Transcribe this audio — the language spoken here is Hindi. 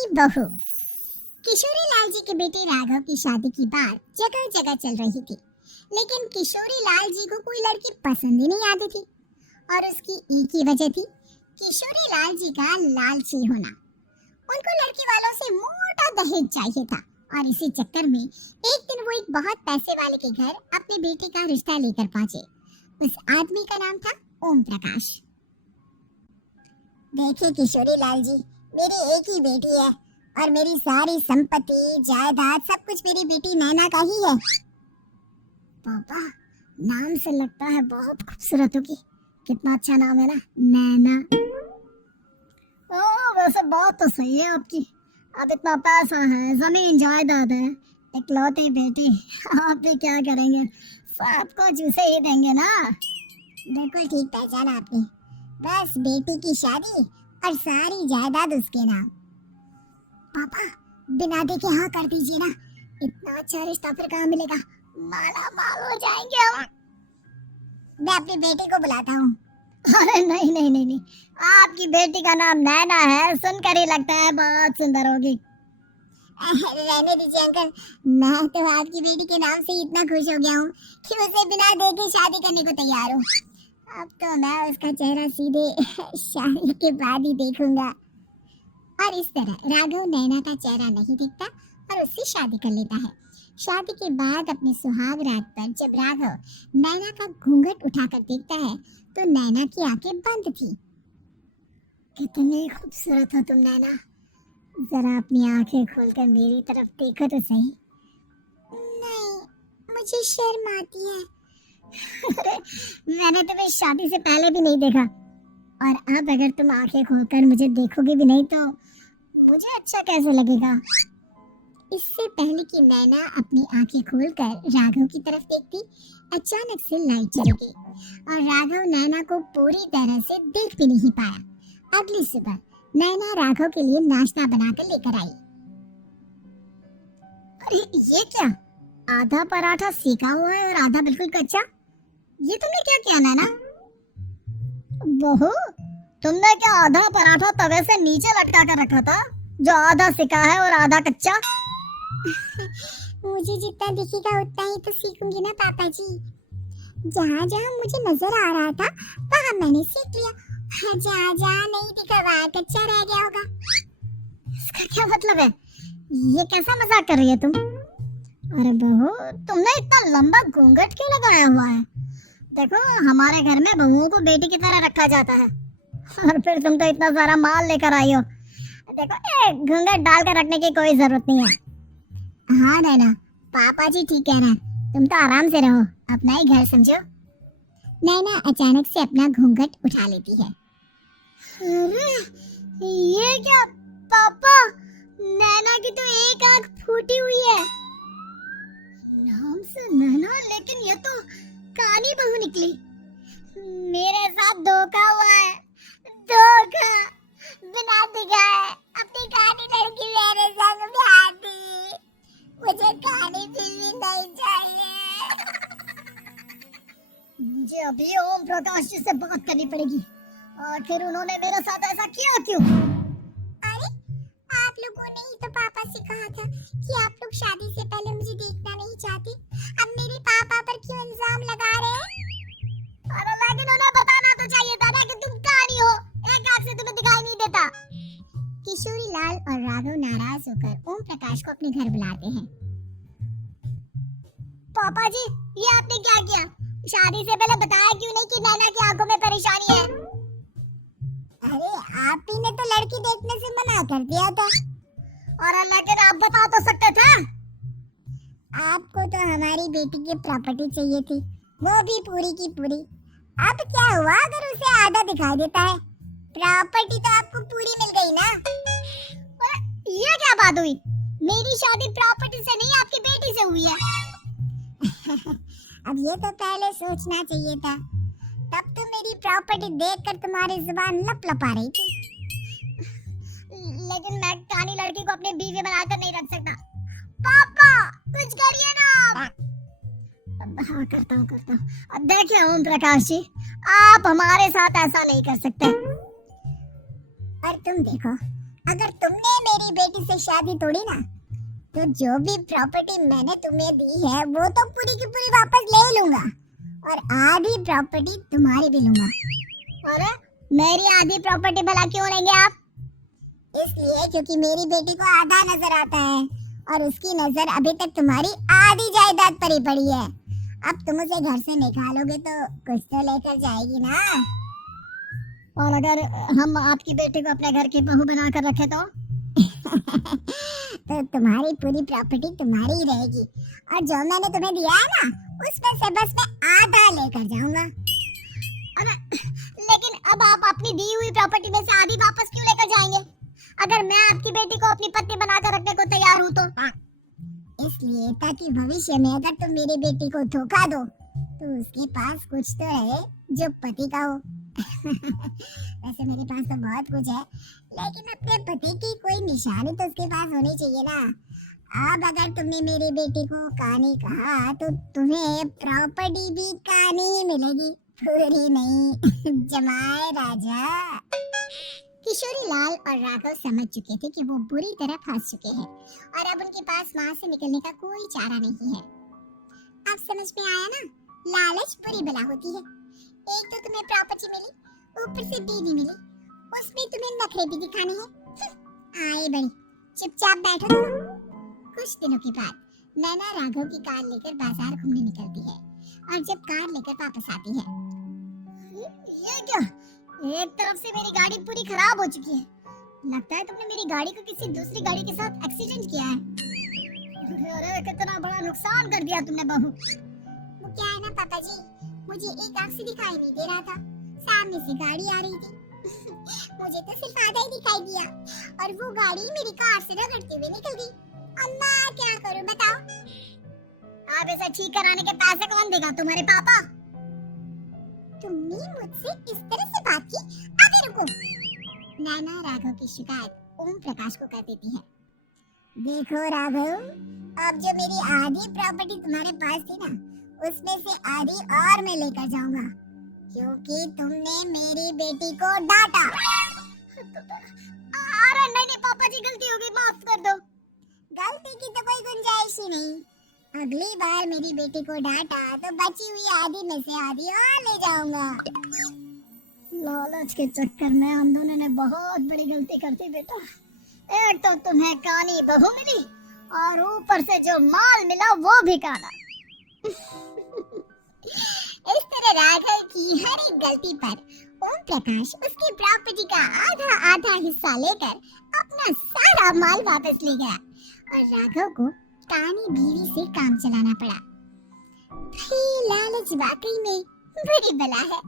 नई बहू। किशोरी लाल जी के बेटे राघव की शादी की बात जगह जगह चल रही थी, लेकिन किशोरी लाल जी को कोई लड़की पसंद ही नहीं आती थी। और उसकी एक ही वजह थी, किशोरी लाल जी का लालची होना। उनको लड़की वालों से मोटा दहेज चाहिए था और इसी चक्कर में एक दिन वो एक बहुत पैसे वाले के घर अपने बेटे का रिश्ता लेकर पहुंचे। उस आदमी का नाम था ओम प्रकाश। देखिए किशोरी लाल जी, मेरी एक ही बेटी है और मेरी सारी संपत्ति जायदाद सब कुछ मेरी बेटी नैना का ही है। पापा, नाम से लगता है बहुत खूबसूरत होगी। कितना अच्छा नाम है ना, नैना। वैसे बात तो सही है आपकी। अब इतना पैसा है, जमीन जायदाद है, इकलौती बेटी, आप भी क्या करेंगे? सबको जूसे ही देंगे ना। बिल्कुल ठीक पहचाना आपने। बस बेटी की शादी और सारी जायदाद उसके नाम। पापा, बिना देखे हाँ कर दीजिए ना। इतना अच्छा रिश्ता फिर कहाँ मिलेगा? माला माल हो जाएंगे हम। मैं अपनी बेटी को बुलाता हूँ। अरे नहीं नहीं नहीं नहीं, आपकी बेटी का नाम नैना है, सुनकर ही लगता है बहुत सुंदर होगी। रहने दीजिए अंकल, मैं तो आपकी बेटी के नाम से इतना खुश हो गया हूँ कि उसे बिना देखे शादी करने को तैयार हूँ। अब तो मैं उसका चेहरा सीधे शादी के बाद ही देखूंगा। और इस तरह राघव नैना का चेहरा नहीं दिखता और उससे शादी कर लेता है। शादी के बाद अपने सुहाग रात पर जब राघव नैना का घूंघट उठाकर देखता है तो नैना की आंखें बंद थी। कितनी खूबसूरत हो तुम नैना, जरा अपनी आंखें खोलकर मेरी तरफ देखो तो सही। नहीं, मुझे शर्म आती है। अरे, मैंने तुम्हें शादी से पहले भी नहीं देखा और अब अगर तुम आंखें खोलकर मुझे देखोगे भी नहीं तो मुझे अच्छा कैसे लगेगा? इससे पहले कि नैना अपनी आंखें खोलकर राघव की तरफ देखती, अचानक से लाइट चली गई और राघव नैना को पूरी तरह से देख भी नहीं पाया। अगली सुबह नैना राघव के लिए नाश्ता बनाकर लेकर आई। अरे ये क्या? आधा पराठा सेका हुआ है और आधा बिल्कुल कच्चा। ये तुमने क्या किया नैना? बहू, तुमने क्या आधा पराठा तवे से नीचे लटका कर रखा था जो आधा सेका है और आधा कच्चा? मुझे जितना दिखेगा उतना ही तो सीखूंगी ना पापा जी। जहाँ जहाँ मुझे नजर आ रहा था वहाँ मैंने सीख लिया, जहाँ जहाँ नहीं दिखा वहाँ कच्चा रह गया होगा। इसका क्या मतलब है? ये कैसा मजाक कर रही है तुम? अरे बहू, तुमने इतना लंबा घूंघट क्यों लगाया हुआ है? देखो, हमारे घर में बहुओं को बेटी की तरह रखा जाता है और फिर तुम तो इतना सारा माल लेकर आई हो। देखो, घूंघट डाल कर रखने की कोई जरूरत नहीं है। हाँ नैना, पापा जी ठीक कह रहे हैं, तुम तो आराम से रहो, अपना ही घर समझो। नैना अचानक से अपना घूंघट उठा लेती है। अरे ये क्या पापा, नैना की तो एक आंख फूटी हुई है। नाम से नैना, लेकिन ये तो कानी बहू निकली। मेरे साथ धोखा हुआ है, धोखा। बिना दिखाए अपनी कानी लड़की मेरे संग ब्याह दी। मुझे कानी फिल्म नहीं चाहिए। मुझे अभी ओम प्रकाश जी से बात करनी पड़ेगी। आखिर उन्होंने मेरे साथ ऐसा किया क्यों? अरे, आप लोगों ने ही तो पापा से कहा था कि आप लोग शादी से पहले मुझे देखना नहीं चाहते। अब मेरे पापा पर क्यों इल्जाम लगा रहे हैं? अरे लेकिन उन्हें बताना तो चाहिए था ना कि तुम कानी हो, एक आंख से तुम्हें दिखाई नहीं देता। किशोरी लाल और राघव नाराज होकर ओम प्रकाश को अपने घर बुलाते हैं। पापा जी, ये आपने क्या किया? शादी से पहले बताया क्यों नहीं कि नैना की आंखों में परेशानी है? अरे आप ही ने तो लड़की देखने से मना कर दिया था। और लेकिन आप बता तो सकते थे। आपको तो हमारी बेटी की प्रॉपर्टी चाहिए थी, वो भी पूरी की पूरी। अब क्या हुआ अगर उसे आधा दिखाई देता है? प्रॉपर्टी तो आपको पूरी मिल गई ना। ये क्या बात हुई? मेरी शादी प्रॉपर्टी से नहीं आपकी बेटी से हुई है। अब ये तो पहले सोचना चाहिए था, तब तो मेरी प्रॉपर्टी देखकर तुम्हारी जुबान लपलपा रही थी। लेकिन मैं कानी लड़की को अपनी बीवी बनाकर नहीं रख सकता। पापा, कुछ करिए ना। हाँ, करता हूँ। अब देखिए ओम प्रकाश जी, आप हमारे साथ ऐसा नहीं कर सकते। और तुम देखो, अगर तुमने मेरी बेटी से शादी तोड़ी ना, तो जो भी प्रॉपर्टी मैंने तुम्हें दी है वो तो पूरी की पूरी वापस ले लूंगा, और आधी प्रॉपर्टी तुम्हारी भी लूंगा। अरे मेरी आधी प्रॉपर्टी भला क्यों लेंगे आप? इसलिए क्योंकि मेरी बेटी को आधा नजर आता है और उसकी नजर अभी तक तुम्हारी आधी जायदाद पर ही पड़ी है। अब तुम उसे घर से निकालोगे तो कुछ तो लेकर जाएगी ना। और अगर हम आपकी बेटी को अपने घर की बहू बनाकर रखे तो तो तुम्हारी पूरी प्रॉपर्टी तुम्हारी ही रहेगी, और जो मैंने तुम्हें दिया है ना, उसमें से बस मैं आधा लेकर जाऊंगा। लेकिन अब आप अपनी दी हुई प्रॉपर्टी में से आधी वापस क्यों लेकर जाएंगे, अगर मैं आपकी बेटी को अपनी पत्नी बनाकर रखने को तैयार हूँ तो? इसलिए ताकि भविष्य में अगर तुम मेरी बेटी को धोखा दो तो उसके पास कुछ तो रहे जो पति का हो। वैसे मेरे पास तो बहुत कुछ है, लेकिन अपने पति की कोई निशानी तो उसके पास होनी चाहिए ना। अब अगर तुमने मेरी बेटी को कहानी कहा तो तुम्हें प्रॉपर्टी भी कहानी ही मिलेगी, पूरी नहीं। जमाए राजा। किशोरी लाल और राघव समझ चुके थे कि वो बुरी तरह फंस चुके हैं और अब उनके पास वहां से निकलने का कोई चारा नहीं है। अब समझ में आया ना, लालच बुरी बला होती है। एक तो तुम्हें प्रॉपर्टी मिली, ऊपर से बीवी मिली, उसमें तुम्हें नखरे भी दिखाने हैं। आए बड़ी, चुपचाप बैठो तुम। कुछ दिनों के बाद नैना राघव की कार लेकर बाजार घूमने निकलती है और जब कार लेकर वापस आती है, ये क्या? एक तरफ से मेरी गाड़ी पूरी खराब हो चुकी है। लगता है तुमने मेरी गाड़ी को किसी दूसरी गाड़ी के साथ एक्सीडेंट किया है। अरे कितना बड़ा नुकसान कर दिया तुमने बहू। वो क्या है ना पापा जी, मुझे एक आंख से दिखाई नहीं दे रहा था, सामने से गाड़ी आ रही थी। मुझे तो सिर्फ आधा ही दिखाई दिया और वो गाड़ी मेरी कार से रगड़ते हुए निकल गई। अम्मा क्या करूं बताओ? अब इसे ठीक कराने के पैसे कौन देगा? तुम्हारे पापा। तुमने मुझसे इस तरह से बात की? अभी रुको। नैना राघव की शिकायत ओम प्रकाश को कर देती है। देखो राघव, अब जो मेरी आधी प्रॉपर्टी तुम्हारे पास थी ना, उसमें से आधी और मैं लेकर जाऊंगा, क्योंकि तुमने मेरी बेटी को डांटा। अरे नहीं पापा जी, गलती हो गई, माफ कर दो। गलती की तो कोई गुंजाइश ही नहीं। अगली बार मेरी बेटी को डांटा तो बची हुई आधी में से आधी और ले जाऊंगा। लालच के चक्कर में हम दोनों ने बहुत बड़ी गलती कर दी बेटा। एक तो तुम्हें कानी बहू मिली और ऊपर से जो माल मिला वो भी काला। इस तरह राघव की हर एक गलती पर ओम प्रकाश उसकी प्रॉपर्टी का आधा आधा हिस्सा लेकर अपना सारा माल वापस ले गया और राघव को कानी बीवी से काम चलाना पड़ा। भाई लालच वाकई में बुरी बला है।